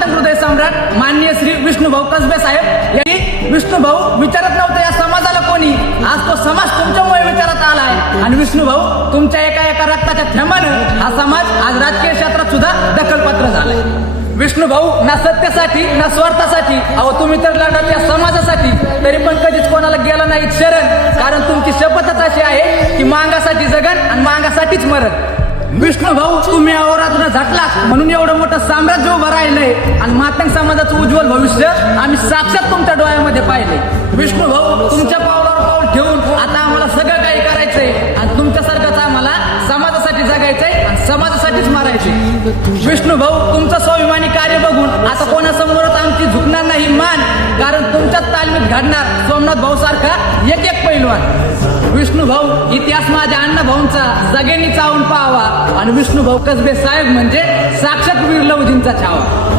हृदय सम्राट माननीय श्री विष्णुभाऊ कसबे साहेब यांनी विष्णुभाऊ विचारत नव्हते या समाजाला कोणी, आज तो समाज तुमच्यामुळे विचारात आलाय आणि विष्णुभाऊ तुमच्या एका रक्ताच्या थेंबानं हा समाज आज राजकीय क्षेत्रात सुद्धा दखलपात्र झालाय. विष्णुभाऊ ना सत्तेसाठी ना स्वार्थासाठी, अहो तुम्ही तर लढा त्या समाजासाठी, तरी पण कधीच कोणाला गेला नाही शरण, कारण तुमची शपथच अशी आहे की मागासाठी जगन आणि मागासाठीच मरण. विष्णुभाऊ तुम्ही अहोरात्र झटलात म्हणून एवढं मोठं साम्राज्य उभं राहिलंय आणि मातंग समाजाचं उज्ज्वल भविष्य आम्ही साक्षात तुमच्या डोळ्यामध्ये पाहिले. विष्णुभाऊ तुमच्या पावलावर पाऊल ठेवून आता आम्हाला सगळं काही करायचंय आणि तुमच्यासारखंच आम्हाला समाजासाठी जगायचंय आणि समाजासाठीच मारायचंय. विष्णुभाऊ तुमचं स्वाभिमानी कार्य बघून आता कोणासमोरच आमची झुकणार नाही मान, कारण तुमच्याच तालमीत घडणार सोमनाथ भाऊ सारखा एक पैलवान. विष्णुभाऊ इतिहास माझ्या अण्णाभाऊंचा सगळ्यांनी चावून पाहावा आणि विष्णुभाऊ कसबे साहेब म्हणजे साक्षात वीर लहुजींचा छावा.